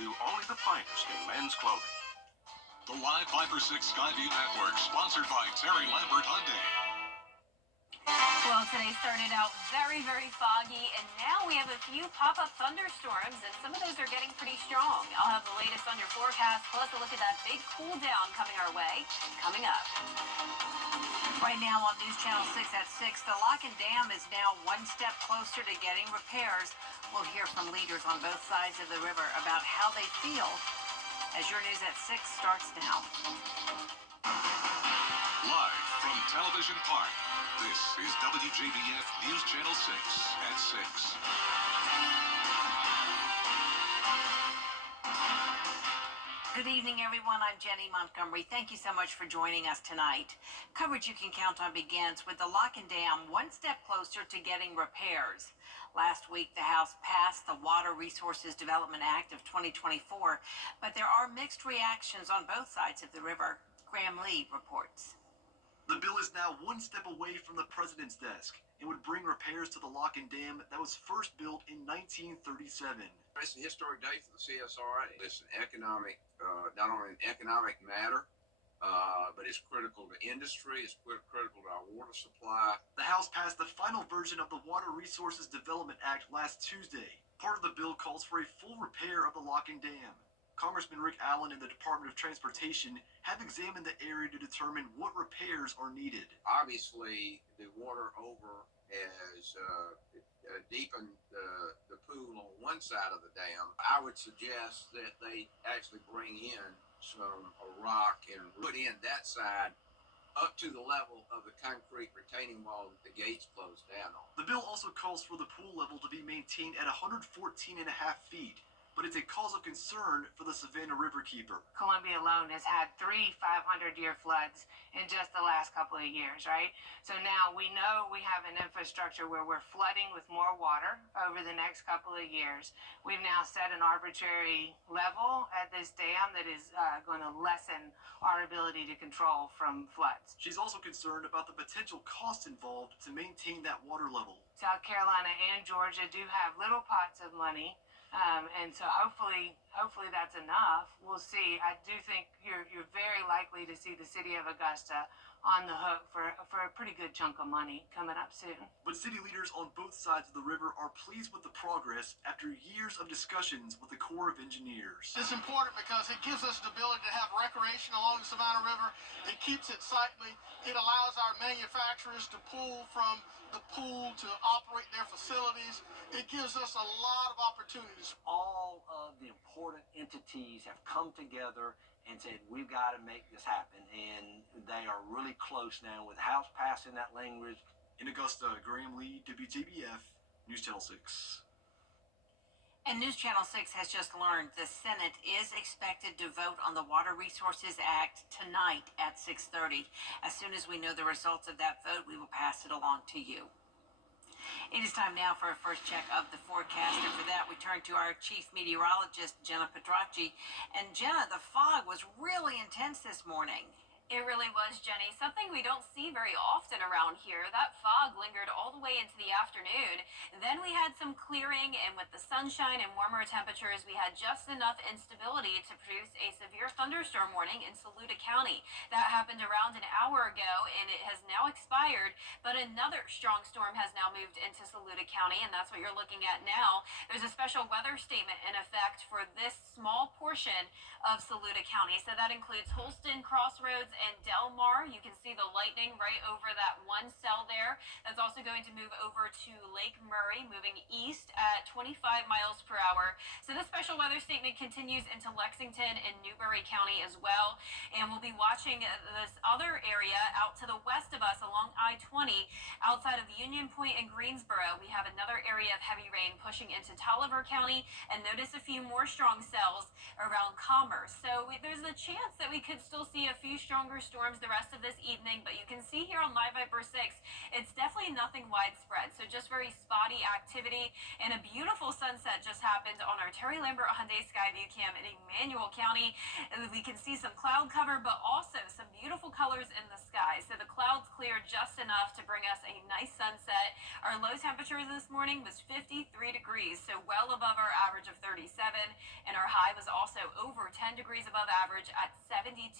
to only the finest in men's clothing. The Live 5-for-6 Skyview Network, sponsored by Terry Lambert Hyundai. Well, today started out very, very foggy, and now we have a few pop-up thunderstorms, and some of those are getting pretty strong. I'll have the latest on your forecast, plus a look at that big cool down coming our way, coming up. Right now on News Channel 6 at 6, the lock and dam is now one step closer to getting repairs. We'll hear from leaders on both sides of the river about how they feel as your News at 6 starts now. Live from Television Park, this is WJBF News Channel 6 at 6. Good evening, everyone. I'm Jenny Montgomery. Thank you so much for joining us tonight. Coverage you can count on begins with the lock and dam one step closer to getting repairs. Last week, the House passed the Water Resources Development Act of 2024, but there are mixed reactions on both sides of the river. Graham Lee reports. The bill is now one step away from the president's desk. It would bring repairs to the lock and dam that was first built in 1937. It's a historic day for the CSRA. It's an economic, not only an economic matter, but it's critical to industry, it's critical to our water supply. The House passed the final version of the Water Resources Development Act last Tuesday. Part of the bill calls for a full repair of the lock and dam. Congressman Rick Allen and the Department of Transportation have examined the area to determine what repairs are needed. Obviously, the water over has deepened the pool on one side of the dam. I would suggest that they actually bring in some rock and put in that side up to the level of the concrete retaining wall that the gates closed down on. The bill also calls for the pool level to be maintained at 114.5 feet. But it's a cause of concern for the Savannah Riverkeeper. Columbia alone has had 3 500-year floods in just the last couple of years, right? So now we know we have an infrastructure where we're flooding with more water over the next couple of years. We've now set an arbitrary level at this dam that is going to lessen our ability to control from floods. She's also concerned about the potential costs involved to maintain that water level. South Carolina and Georgia do have little pots of money. And so hopefully that's enough. We'll see. I do think you're very likely to see the city of Augusta on the hook for a pretty good chunk of money coming up soon. But city leaders on both sides of the river are pleased with the progress after years of discussions with the Corps of Engineers. It's important because it gives us the ability to have recreation along the Savannah River. It keeps it sightly. It allows our manufacturers to pull from the pool to operate their facilities. It gives us a lot of opportunities. All of the important entities have come together and said, we've got to make this happen. And they are really close now with the House passing that language. In Augusta, Graham Lee, WJBF, News Channel 6. And News Channel 6 has just learned the Senate is expected to vote on the Water Resources Act tonight at 6:30. As soon as we know the results of that vote, we will pass it along to you. It is time now for a first check of the forecast, and for that we turn to our chief meteorologist, Jenna Petracci. And Jenna, the fog was really intense this morning. It really was, Jenny. Something we don't see very often around here. That fog lingered all the way into the afternoon. Then we had some clearing, and with the sunshine and warmer temperatures, we had just enough instability to produce a severe thunderstorm warning in Saluda County. That happened around an hour ago, and it has now expired, but another strong storm has now moved into Saluda County, and that's what you're looking at now. There's a special weather statement in effect for this small portion of Saluda County. So that includes Holston, Crossroads, and Del Mar. You can see the lightning right over that one cell there. That's also going to move over to Lake Murray, moving east at 25 miles per hour. So this special weather statement continues into Lexington and Newberry County as well. And we'll be watching this other area out to the west of us along I-20 outside of Union Point and Greensboro. We have another area of heavy rain pushing into Tolliver County, and notice a few more strong cells around Commerce. So there's a chance that we could still see a few strong stronger storms the rest of this evening, but you can see here on Live Viper 6, it's definitely nothing widespread. So just very spotty activity, and a beautiful sunset just happened on our Terry Lambert Hyundai Skyview cam in Emmanuel County. We can see some cloud cover, but also some beautiful colors in the sky. So the clouds cleared just enough to bring us a nice sunset. Our low temperature this morning was 53 degrees, so well above our average of 37, and our high was also over 10 degrees above average at 72.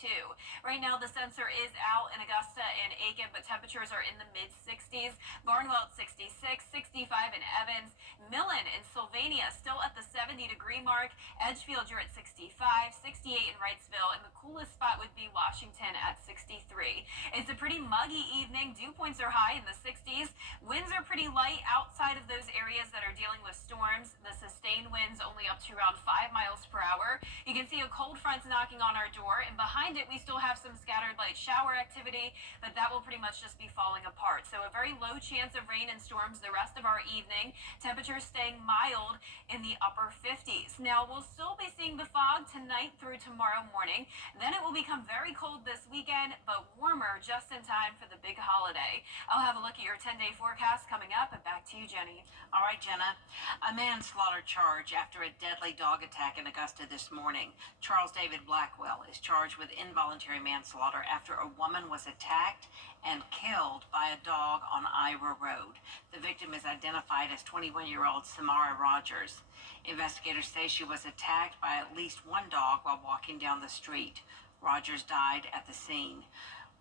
Right now the sensor is out in Augusta and Aiken, but temperatures are in the mid 60s. Barnwell at 66, 65 in Evans, Millen in Sylvania still at the 70-degree mark. Edgefield, you're at 65, 68 in Wrightsville, and the coolest spot would be Washington at 63. It's a pretty muggy evening. Dew points are high in the 60s. Winds are pretty light outside of those areas that are dealing with storms. The sustained winds only up to around 5 miles per hour. You can see a cold front's knocking on our door, and behind it we still have some scattered light shower activity, but that will pretty much just be falling apart. So a very low chance of rain and storms the rest of our evening. Temperatures staying mild in the upper 50s. Now we'll still be seeing the fog tonight through tomorrow morning. Then it will become very cold this weekend, but warmer just in time for the big holiday. I'll have a look at your 10-day forecast coming up, and back to you, Jenny. All right, Jenna. A manslaughter charge after a deadly dog attack in Augusta this morning. Charles David Blackwell is charged with involuntary manslaughter after a woman was attacked and killed by a dog on Ira Road. The victim is identified as 21-year-old Samara Rogers. Investigators say she was attacked by at least one dog while walking down the street. Rogers died at the scene.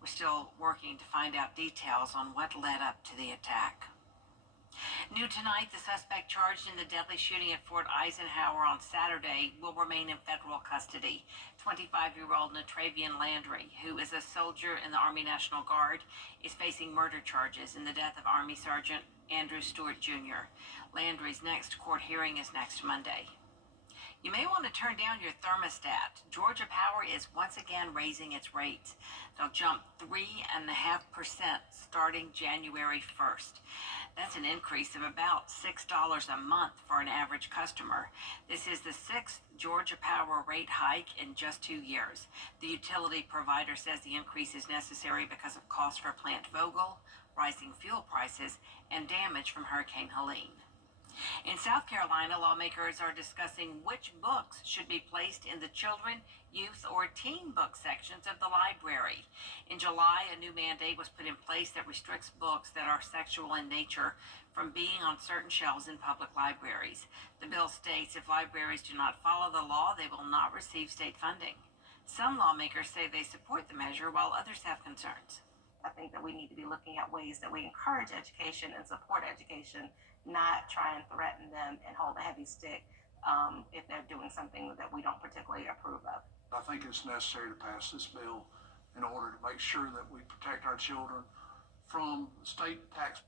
We're still working to find out details on what led up to the attack. New tonight, the suspect charged in the deadly shooting at Fort Eisenhower on Saturday will remain in federal custody. 25-year-old Natravian Landry, who is a soldier in the Army National Guard, is facing murder charges in the death of Army Sergeant Andrew Stewart Jr. Landry's next court hearing is next Monday. You may want to turn down your thermostat. Georgia Power is once again raising its rates. They'll jump 3.5% starting January 1st. That's an increase of about $6 a month for an average customer. This is the 6th Georgia Power rate hike in just 2 years. The utility provider says the increase is necessary because of costs for Plant Vogel, rising fuel prices, and damage from Hurricane Helene. In South Carolina, lawmakers are discussing which books should be placed in the children, youth, or teen book sections of the library. In July, a new mandate was put in place that restricts books that are sexual in nature from being on certain shelves in public libraries. The bill states if libraries do not follow the law, they will not receive state funding. Some lawmakers say they support the measure, while others have concerns. I think that we need to be looking at ways that we encourage education and support education, not try and threaten them and hold a heavy stick if they're doing something that we don't particularly approve of. I think it's necessary to pass this bill in order to make sure that we protect our children from state tax.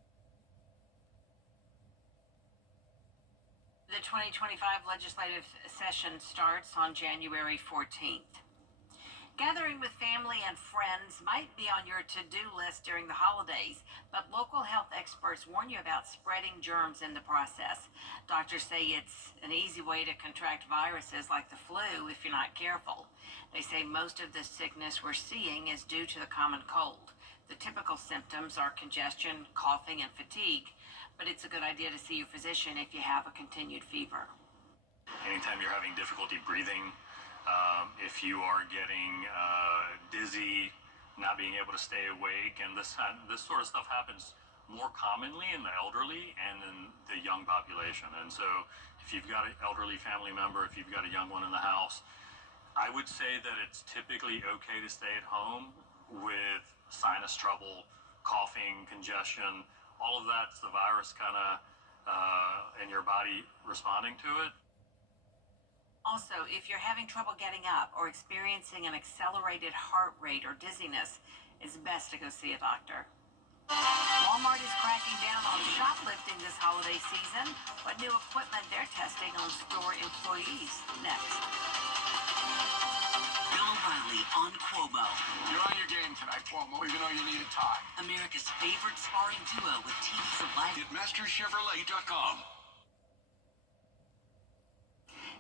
The 2025 legislative session starts on January 14th. Gathering with family and friends might be on your to-do list during the holidays, but local health experts warn you about spreading germs in the process. Doctors say it's an easy way to contract viruses like the flu if you're not careful. They say most of the sickness we're seeing is due to the common cold. The typical symptoms are congestion, coughing, and fatigue, but it's a good idea to see your physician if you have a continued fever. Anytime you're having difficulty breathing, if you are getting dizzy, not being able to stay awake, and this sort of stuff happens more commonly in the elderly and in the young population. And so if you've got an elderly family member, if you've got a young one in the house, I would say that it's typically okay to stay at home with sinus trouble, coughing, congestion. All of that's the virus kind of in your body responding to it. Also, if you're having trouble getting up or experiencing an accelerated heart rate or dizziness, it's best to go see a doctor. Walmart is cracking down on shoplifting this holiday season. What new equipment they're testing on store employees? Next. Bill O'Reilly on Cuomo. You're on your game tonight, Cuomo, even though you need a tie. America's favorite sparring duo with teams of life. At MasterChevrolet.com.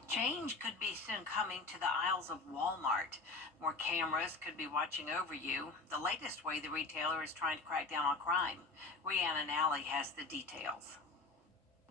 Change could be soon coming to the aisles of Walmart. More cameras could be watching over you. The latest way the retailer is trying to crack down on crime. Rhiannon Alley has the details.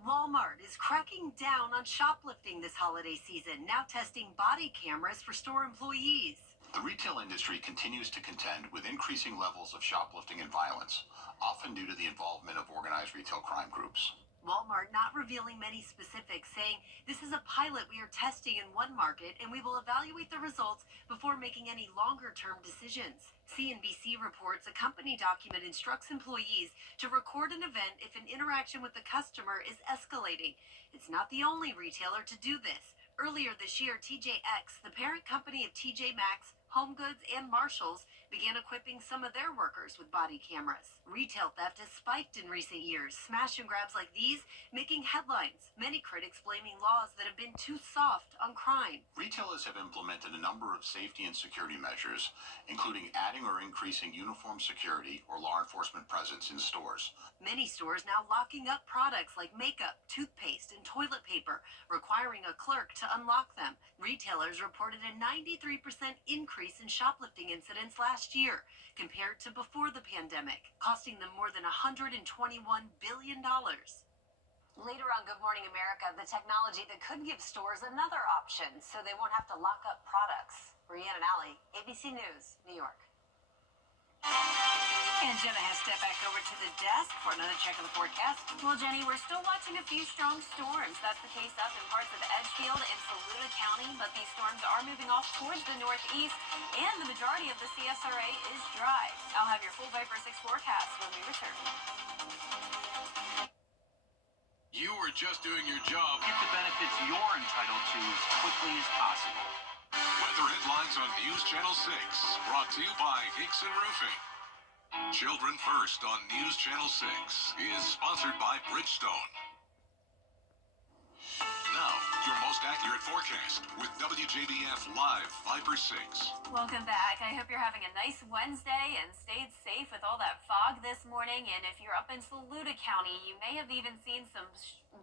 Walmart is cracking down on shoplifting this holiday season, now testing body cameras for store employees. The retail industry continues to contend with increasing levels of shoplifting and violence, often due to the involvement of organized retail crime groups. Walmart not revealing many specifics, saying this is a pilot we are testing in one market and we will evaluate the results before making any longer-term decisions. CNBC reports a company document instructs employees to record an event if an interaction with the customer is escalating. It's not the only retailer to do this. Earlier this year, TJX, the parent company of TJ Maxx, HomeGoods, and Marshalls, began equipping some of their workers with body cameras. Retail theft has spiked in recent years, smash and grabs like these making headlines, many critics blaming laws that have been too soft on crime. Retailers have implemented a number of safety and security measures, including adding or increasing uniform security or law enforcement presence in stores. Many stores now locking up products like makeup, toothpaste, and toilet paper, requiring a clerk to unlock them. Retailers reported a 93% increase in shoplifting incidents last year compared to before the pandemic, costing them more than $121 billion. Later on Good Morning America, the technology that could give stores another option so they won't have to lock up products. Rhiannon Alley, ABC News, New York. And Jenna has stepped back over to the desk for another check of the forecast. Well, Jenny, we're still watching a few strong storms. That's the case up in parts of Edgefield and Saluda County, but these storms are moving off towards the northeast, and the majority of the CSRA is dry. I'll have your full Viper 6 forecast when we return. You are just doing your job. Get the benefits you're entitled to as quickly as possible. Weather headlines on News Channel 6, brought to you by Hickson Roofing. Children First on News Channel 6 is sponsored by Bridgestone. Now, your most accurate forecast with WJBF Live Viper 6. Welcome back. I hope you're having a nice Wednesday and stayed safe with all that fog this morning. And if you're up in Saluda County, you may have even seen some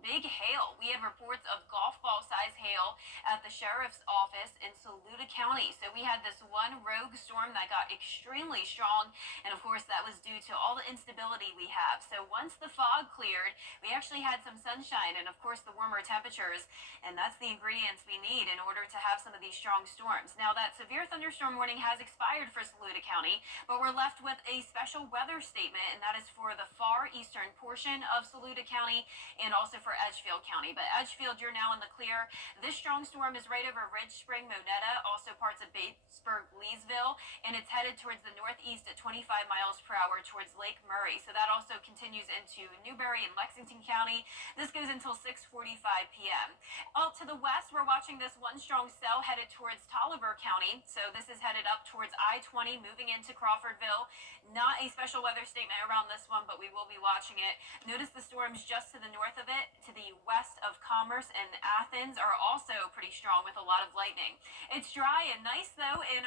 big hail. We had reports of golf ball size hail at the sheriff's office in Saluda County. So we had this one rogue storm that got extremely strong. And of course, that was due to all the instability we have. So once the fog cleared, we actually had some sunshine and of course the warmer temperatures. And that's the ingredients we need in order to have some of these strong storms. Now that severe thunderstorm warning has expired for Saluda County, but we're left with a special weather statement, and that is for the far eastern portion of Saluda County and also for Edgefield County. But Edgefield, you're now in the clear. This strong storm is right over Ridge Spring, Monetta, also parts of Batesburg, Leesville, and it's headed towards the northeast at 25 miles per hour towards Lake Murray. So that also continues into Newberry and Lexington County. This goes until 6:45 p.m. Out to the west, we're watching this one strong cell headed towards Tolliver County. So this is headed up towards I-20, moving into Crawfordville. Not a special weather statement around this one, but we will be watching it. Notice the storms just to the north of it, to the west of Commerce and Athens, are also pretty strong with a lot of lightning. It's dry and nice though in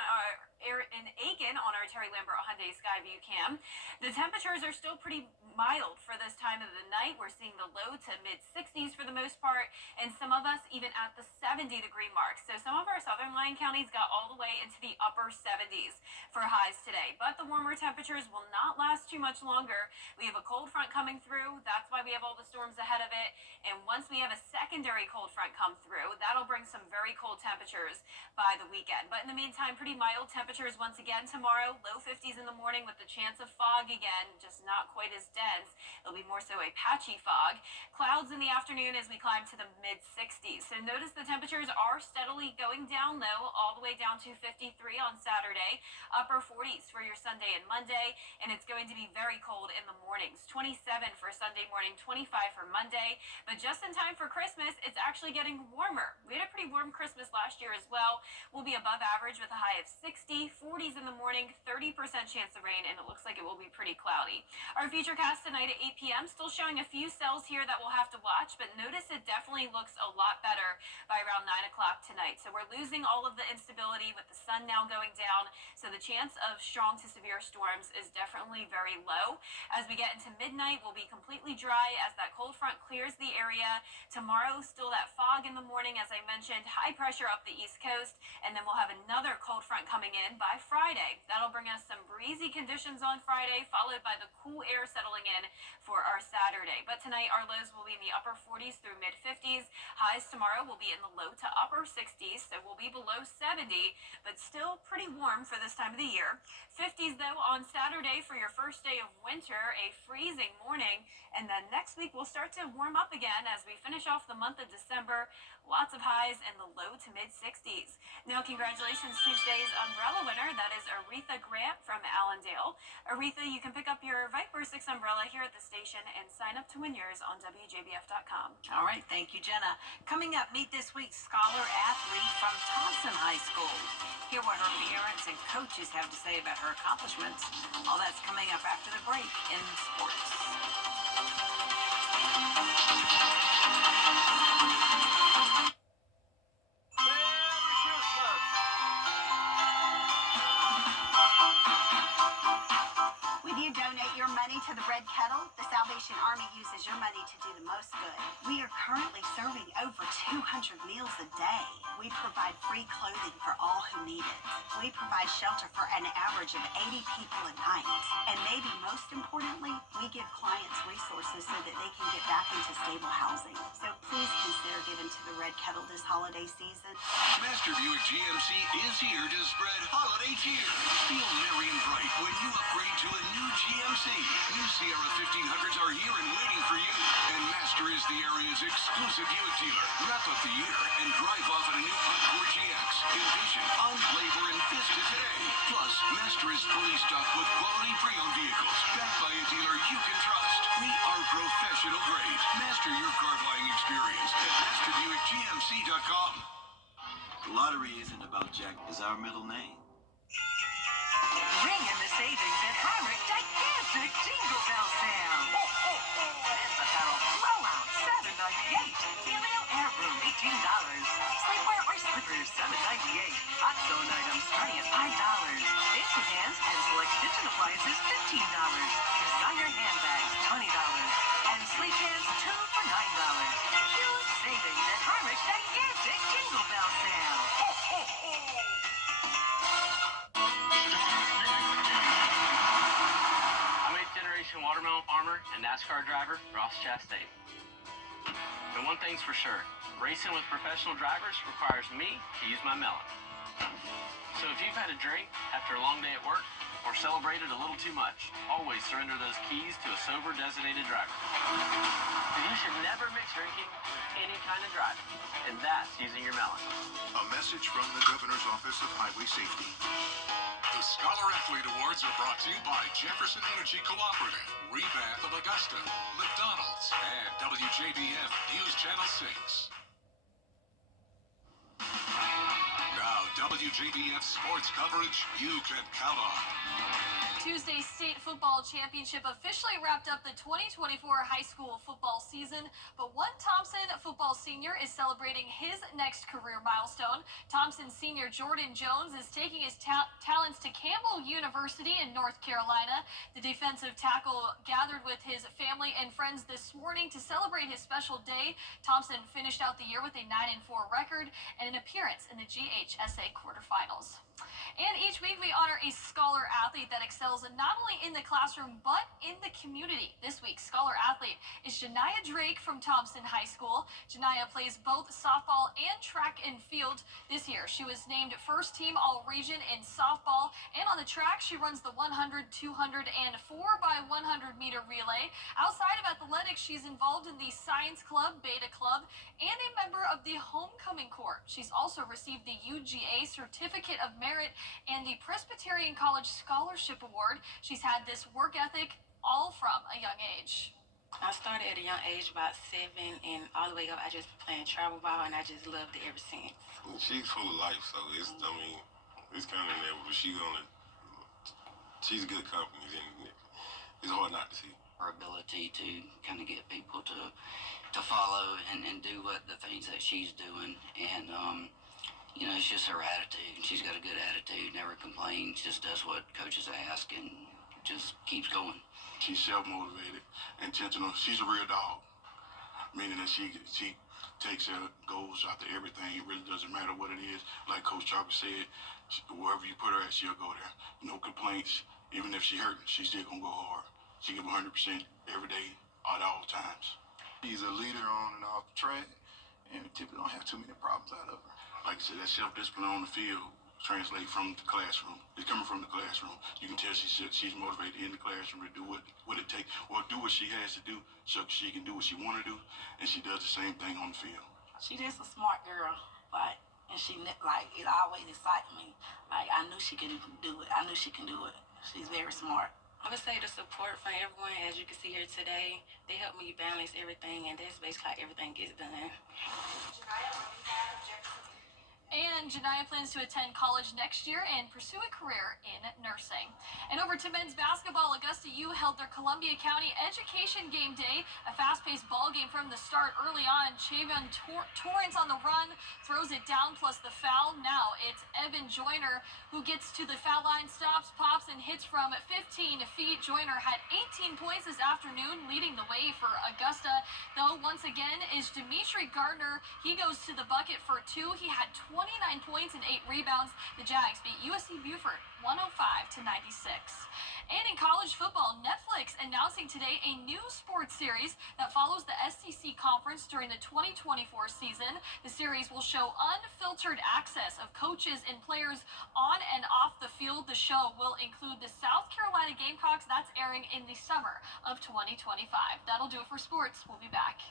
Aiken on our Terry Lambert Hyundai Skyview cam. The temperatures are still pretty mild for this time of the night. We're seeing the low to mid 60s for the most part, and some of us even at the 70-degree mark. So some of our southern line counties got all the way into the upper 70s for highs today. But the warmer temperatures will not last too much longer. We have a cold front coming through. That's why we have all the storms ahead of it. And once we have a secondary cold front come through, that'll bring some very cold temperatures by the weekend. But in the meantime, pretty mild temperatures once again tomorrow. Low 50s in the morning with the chance of fog again, just not quite as dense. It'll be more so a patchy fog. Clouds in the afternoon as we climb to the mid 60s. So notice the temperatures are steadily going down though, all the way down to 53 on Saturday, upper 40s for your Sunday and Monday, and it's going to be very cold in the mornings. 27 for Sunday morning, 25 for Monday, but just in time for Christmas, it's actually getting warmer. We had a pretty warm Christmas last year as well. We'll be above average with a high of 60, 40s in the morning, 30% chance of rain, and it looks like it will be pretty cloudy. Our futurecast tonight at 8 p.m. still showing a few cells here that we'll have to watch, but notice it definitely looks a lot better by around 9 o'clock tonight. So we're losing all of the instability with the sun now now going down, so the chance of strong to severe storms is definitely very low. As we get into midnight, we'll be completely dry as that cold front clears the area. Tomorrow, still that fog in the morning, as I mentioned, high pressure up the East Coast, and then we'll have another cold front coming in by Friday. That'll bring us some breezy conditions on Friday, followed by the cool air settling in for our Saturday. But tonight, our lows will be in the upper 40s through mid 50s. Highs tomorrow will be in the low to upper 60s, so we'll be below 70, but still pretty warm for this time of the year. 50s, though, on Saturday for your first day of winter, a freezing morning. And then next week, we'll start to warm up again as we finish off the month of December. Lots of highs in the low to mid 60s. Now, congratulations to today's umbrella winner. That is Aretha Grant from Allendale. Aretha, you can pick up your Viper 6 umbrella here at the station and sign up to win yours on WJBF.com. All right, thank you, Jenna. Coming up, meet this week's scholar athlete from Thompson High School. Hear what her parents and coaches have to say about her accomplishments. All that's coming up after the break in sports. When you donate your money to the Red Kettle, the Salvation Army uses your money to do the most good. We are currently serving over 200 meals a day. We provide free clothing for all who need it. We provide shelter for an average of 80 people a night. And maybe most importantly, we give clients resources so that they can get back into stable housing. So please consider giving to the Red Kettle this holiday season. Master Buick GMC is here to spread holiday cheer. Feel merry and bright when you upgrade to a new GMC. New Sierra 1500s are here and waiting for you. And Master is the area's exclusive Buick dealer. Wrap up the year and drive off in a new Encore GX, Envision, Enclave, and Vista today. Plus, Master is fully stocked with quality pre-owned vehicles backed by a dealer you can trust. We are professional grade. Master your car buying experience at MasterBuickGMC.com. The lottery isn't about Jack, it's our middle name. Ring in the savings at Heinrich gigantic Jingle Bell Sale. Men's apparel blowout, $7.98. Female air room, $18. Sleepwear or slippers, $7.98. Hot zone items starting at $5. Fancy pans and select kitchen appliances, $15. Designer handbags, $20. And sleep pans, 2 for $9. Huge savings at Heinrich gigantic Jingle Bell Sale. Watermelon farmer and NASCAR driver Ross Chastain. And one thing's for sure, racing with professional drivers requires me to use my melon. So if you've had a drink after a long day at work or celebrated a little too much, always surrender those keys to a sober designated driver. And you should never mix drinking with any kind of driving, and that's using your melon. A message from the Governor's Office of Highway Safety. The Scholar Athlete Awards are brought to you by Jefferson Energy Cooperative, Rebath of Augusta, McDonald's, and WJBF News Channel 6. Now, WJBF sports coverage you can count on. Tuesday's state football championship officially wrapped up the 2024 high school football season, but one Thompson football senior is celebrating his next career milestone. Thompson senior Jordan Jones is taking his talents to Campbell University in North Carolina. The defensive tackle gathered with his family and friends this morning to celebrate his special day. Thompson finished out the year with a 9-4 record and an appearance in the GHSA quarterfinals. And each week we honor a scholar athlete that excels not only in the classroom but in the community. This week's scholar athlete is Janiah Drake from Thompson High School. Janiah plays both softball and track and field. This year she was named first team all-region in softball, and on the track she runs the 100, 200, and 4x100 meter relay. Outside of athletics, she's involved in the Science Club, Beta Club, and a member of the Homecoming Corps. She's also received the UGA Certificate of Merit and the Presbyterian College Scholarship Award. She's had this work ethic all from a young age. I started at a young age, about 7, and all the way up, I just playing travel ball, and I just loved it ever since. She's full of life, so it's kind of inevitable. She's good company, and it's hard not to see. Her ability to kind of get people to follow and do what the things that she's doing, and You know, it's just her attitude. She's got a good attitude, never complains, just does what coaches ask and just keeps going. She's self-motivated, intentional. She's a real dog, meaning that she takes her goals after everything. It really doesn't matter what it is. Like Coach Chalker said, wherever you put her at, she'll go there. No complaints. Even if she hurt, she's still gonna go hard. She give 100% every day, at all times. She's a leader on and off the track, and we typically don't have too many problems out of her. Like I said, that self-discipline on the field translate from the classroom. It's coming from the classroom. You can tell she's motivated in the classroom to do what it takes, or do what she has to do so she can do what she want to do, and she does the same thing on the field. She just a smart girl, like, and she like it always excited me. Like I knew she can do it. I knew she can do it. She's very smart. I would say the support from everyone, as you can see here today, they help me balance everything, and that's basically how everything gets done. And Janiyah plans to attend college next year and pursue a career in nursing. And over to men's basketball, Augusta U held their Columbia County Education Game Day, a fast-paced ball game from the start. Early on, Chavon Torrance on the run, throws it down plus the foul. Now it's Evan Joyner who gets to the foul line, stops, pops, and hits from 15 feet. Joyner had 18 points this afternoon, leading the way for Augusta. Though once again is Dimitri Gardner. He goes to the bucket for 2. He had 29 points and 8 rebounds. The Jags beat USC Beaufort 105-96. And in college football, Netflix announcing today a new sports series that follows the SEC conference during the 2024 season. The series will show unfiltered access of coaches and players on and off the field. The show will include the South Carolina Gamecocks. That's airing in the summer of 2025. That'll do it for sports. We'll be back.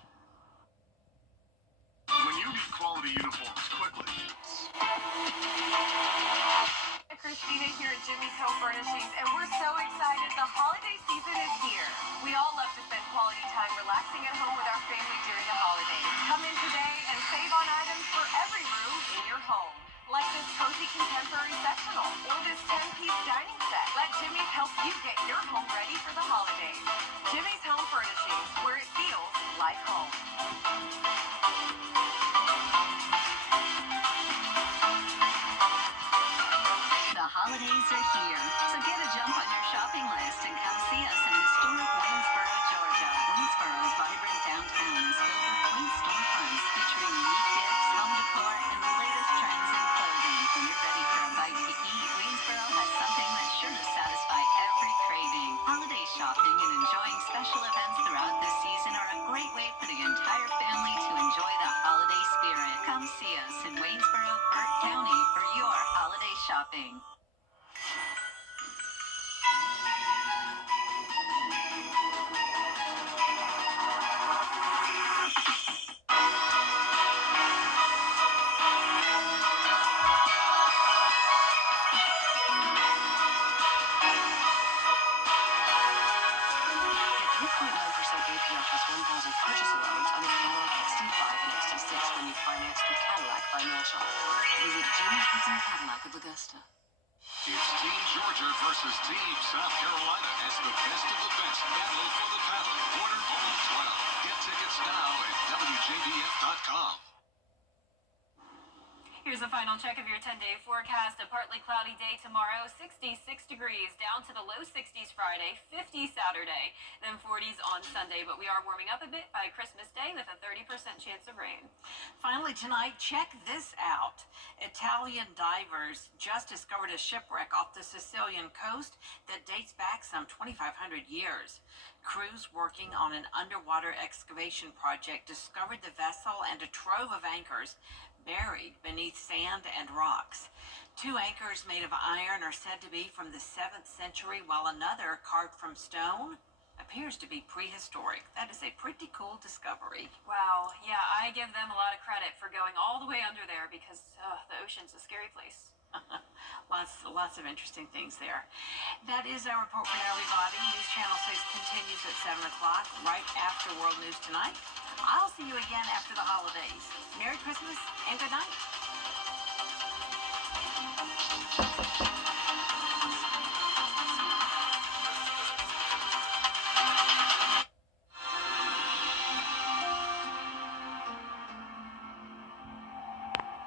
When you need quality uniforms quickly. Christina here at Jimmy's Home Furnishings, and we're so excited. The holiday season is here. We all love to spend quality time relaxing at home with our family during the holidays. Come in today and save on items for every room in your home. Like this cozy contemporary sectional or this 10-piece dining set. Let Jimmy's help you get your home ready for the holidays. Jimmy's Home Furnishings, where it feels like home. The holidays are here, so get a jump on your shopping list and come see us in historic Waynesboro, Georgia. Waynesboro's vibrant downtown is filled with quaint storefronts featuring unique gifts, home decor, and the latest trends in clothing. When you're ready for a bite to eat, Waynesboro has something that's sure to satisfy every craving. Holiday shopping and enjoying special events throughout this season are a great way for the entire family to enjoy the holiday spirit. Come see us in Waynesboro, Burke County for your holiday shopping. APR plus 1,000 purchase allowance on the Cadillac XT5 and XT6 when you finance through Cadillac by Mail Shop. Visit Jimmy Hudson Cadillac of Augusta. It's Team Georgia versus Team South Carolina as the best of the best battle for the title. Quarter ball 12. Get tickets now at WJBF.com. Here's a final check of your 10-day forecast. A partly cloudy day tomorrow, 66 degrees, down to the low 60s Friday, 50 Saturday, then 40s on Sunday. But we are warming up a bit by Christmas Day with a 30% chance of rain. Finally tonight, check this out. Italian divers just discovered a shipwreck off the Sicilian coast that dates back some 2,500 years. Crews working on an underwater excavation project discovered the vessel and a trove of anchors buried beneath sand and rocks. 2 anchors made of iron are said to be from the 7th century, while another, carved from stone, appears to be prehistoric. That is a pretty cool discovery. Wow, yeah, I give them a lot of credit for going all the way under there because the ocean's a scary place. Lots of interesting things there. That is our report from everybody. News Channel 6 continues at 7 o'clock, right after World News Tonight. I'll see you again after the holidays. Merry Christmas and good night.